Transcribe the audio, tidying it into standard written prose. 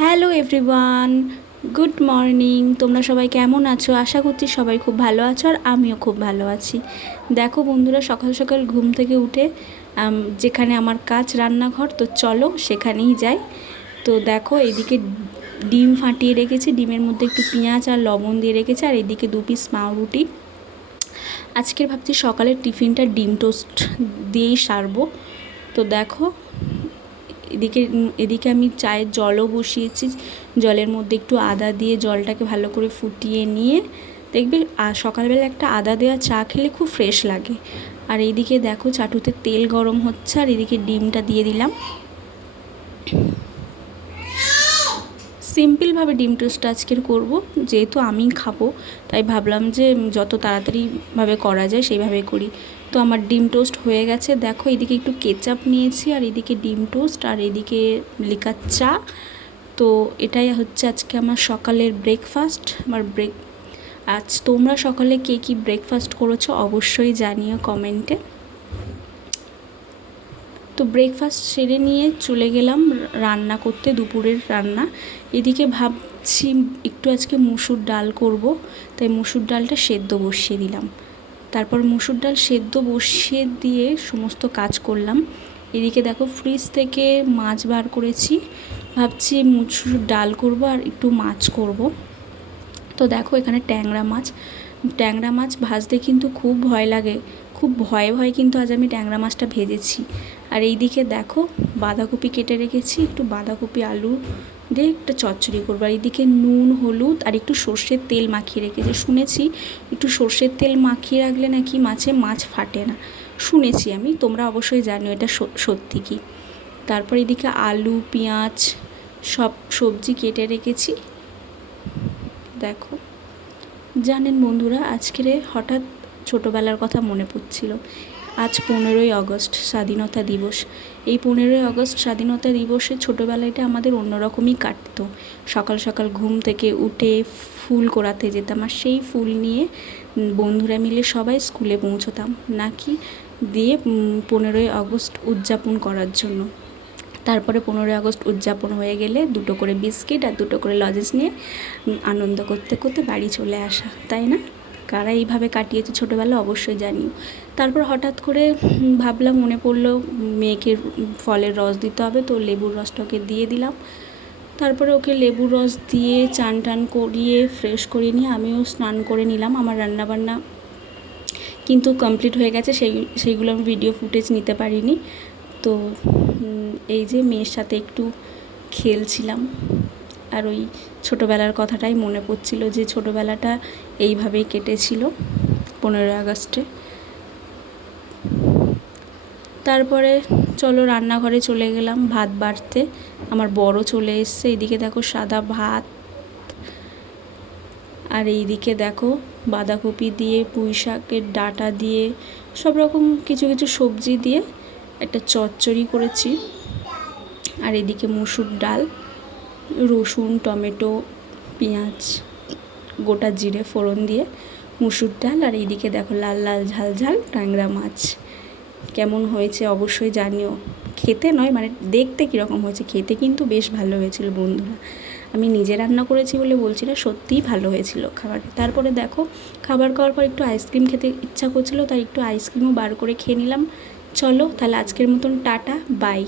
Hello everyone, good morning. তোমরা সবাই কেমন আছো? আশা করছি সবাই খুব ভালো আছো, আর আমিও খুব ভালো আছি। দেখো বন্ধুরা, সকাল সকাল ঘুম থেকে উঠে যেখানে আমার কাজ রান্নাঘর, তো চলো সেখানেই যাই। তো দেখো, এদিকে ডিম ফাটিয়ে রেখেছি, ডিমের মধ্যে একটু পেঁয়াজ আর লবণ দিয়ে রেখেছি, আর এদিকে 2 পিস পাউরুটি। আজকের ভাবছি সকালের টিফিনটা ডিম টোস্ট দিয়েই সারবো। তো দেখো, এদিকে আমি চায়ের জলও বসিয়েছি। জলের মধ্যে একটু আদা দিয়ে জলটাকে ভালো করে ফুটিয়ে নিয়ে দেখবে সকালবেলা একটা আদা দেওয়া চা খেলে খুব ফ্রেশ লাগে। আর এইদিকে দেখো, চাটুতে তেল গরম হচ্ছে, আর এদিকে ডিমটা দিয়ে দিলাম। সিম্পলভাবে ডিম টোস্টটা আজকের করব, যেহেতু আমি খাবো তাই ভাবলাম যে যত তাড়াতাড়িভাবে করা যায় সেইভাবেই করি। তো আমার ডিম টোস্ট হয়ে গেছে। দেখো, এদিকে একটু কেচাপ নিয়েছি, আর এদিকে ডিম টোস্ট, আর এদিকে লিকার চা। তো এটাই হচ্ছে আজকে আমার সকালের ব্রেকফাস্ট। আজ তোমরা সকালে কে কী ব্রেকফাস্ট করেছো অবশ্যই জানিও কমেন্টে। তো ব্রেকফাস্ট সেরে নিয়ে চলে গেলাম রান্না করতে, দুপুরের রান্না। এদিকে ভাবছি একটু আজকে মুসুর ডাল করব, তাই মুসুর ডালটা সেদ্ধ বসিয়ে দিলাম। তারপর মুসুর ডাল সেদ্ধ বসিয়ে দিয়ে সমস্ত কাজ করলাম। এদিকে দেখো, ফ্রিজ থেকে মাছ বার করেছি, ভাবছি মুসুর ডাল করব আর একটু মাছ করব। তো দেখো, এখানে ট্যাংরা মাছ ভাজতে কিন্তু খুব ভয় লাগে, খুব ভয়ে ভয়ে কিন্তু আজ আমি ট্যাংরা মাছটা ভেজেছি। আর এই দিকে দেখো, বাঁধাকপি কেটে রেখেছি, একটু বাঁধাকপি আলু দিয়ে একটা চচ্চড়ি করবো। আর এইদিকে নুন হলুদ আর একটু সর্ষের তেল মাখিয়ে রেখেছি। শুনেছি একটু সর্ষের তেল মাখিয়ে রাখলে নাকি মাছ ফাটে না, শুনেছি আমি, তোমরা অবশ্যই জানিও এটা সত্যি কি। তারপর এদিকে আলু পেঁয়াজ সব সবজি কেটে রেখেছি। দেখো, জানেন বন্ধুরা, আজকের হঠাৎ ছোটোবেলার কথা মনে পড়ছিল। আজ 15ই আগস্ট স্বাধীনতা দিবস। এই 15ই আগস্ট স্বাধীনতা দিবসে ছোটোবেলাটা আমাদের অন্যরকমই কাটতো। সকাল সকাল ঘুম থেকে উঠে ফুল কোড়াতে যেতাম, আর সেই ফুল নিয়ে বন্ধুরা মিলে সবাই স্কুলে পৌঁছতাম নাকি দিয়ে 15ই আগস্ট উদযাপন করার জন্য। তারপরে 15ই আগস্ট উদযাপন হয়ে গেলে 2টো করে বিস্কিট আর 2টো করে লজেন্স নিয়ে আনন্দ করতে করতে বাড়ি চলে আসা, তাই না? কারা এইভাবে কাটিয়েছে ছোটোবেলা অবশ্যই জানিও। তারপর হঠাৎ করে ভাবলাম, মনে পড়লো মেয়েকে ফলের রস দিতে হবে, তো লেবুর রসটাকে দিয়ে দিলাম। তারপরে ওকে লেবুর রস দিয়ে চান টান করিয়ে ফ্রেশ করে নিয়ে আমিও স্নান করে নিলাম। আমার রান্নাবান্না কিন্তু কমপ্লিট হয়ে গেছে, সেইগুলো আমি ভিডিও ফুটেজ নিতে পারিনি। তো এই যে মেয়ের সাথে একটু খেলছিলাম, আর ওই ছোটোবেলার কথাটাই মনে পড়ছিল যে ছোটোবেলাটা এইভাবেই কেটেছিল 15ই আগস্টে। তারপরে চলো রান্নাঘরে চলে গেলাম ভাত বাড়তে। আমার বড় চলে এসছে। এইদিকে দেখো সাদা ভাত, আর এইদিকে দেখো বাঁধাকপি দিয়ে পুঁই শাকের ডাঁটা দিয়ে সব রকম কিছু কিছু সবজি দিয়ে একটা চচ্চড়ি করেছি। আর এদিকে মুসুর ডাল, রসুন টমেটো পেঁয়াজ গোটা জিরে ফোড়ন দিয়ে মুসুর ডাল। আর এইদিকে দেখো লাল লাল ঝাল ঝাল ট্যাংরা মাছ। কেমন হয়েছে অবশ্যই জানিও। খেতে নয়, মানে দেখতে কীরকম হয়েছে, খেতে কিন্তু বেশ ভালো হয়েছিল বন্ধুরা। আমি নিজে রান্না করেছি বলে বলছি না, সত্যিই ভালো হয়েছিল খাবার। তারপরে দেখো, খাবার খাওয়ার পর একটু আইসক্রিম খেতে ইচ্ছা করছিলো, তাই একটু আইসক্রিমও বার করে খেয়ে নিলাম। চলো তাহলে আজকের মতন টাটা, বাই।